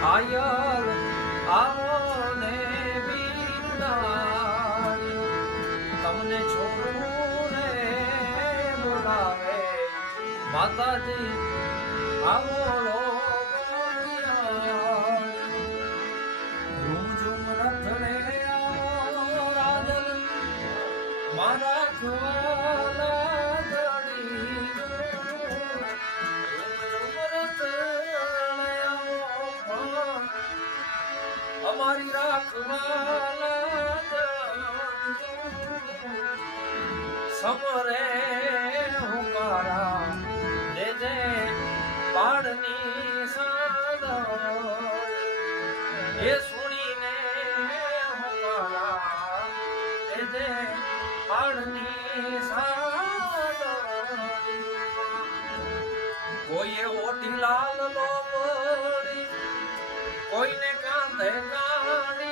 ઘાયલ આવો ને તમને છોડવું ને બોલાવે માતાજી આવો મારા ખવાલા અમારી રાખવાલા સમરે હુકારા દે દે પાડની સાદા એ સુણીને હુકારા દે દે પાડની સાદા કોઈએ ઓઢી લાલ લો કોઈને Hare Hare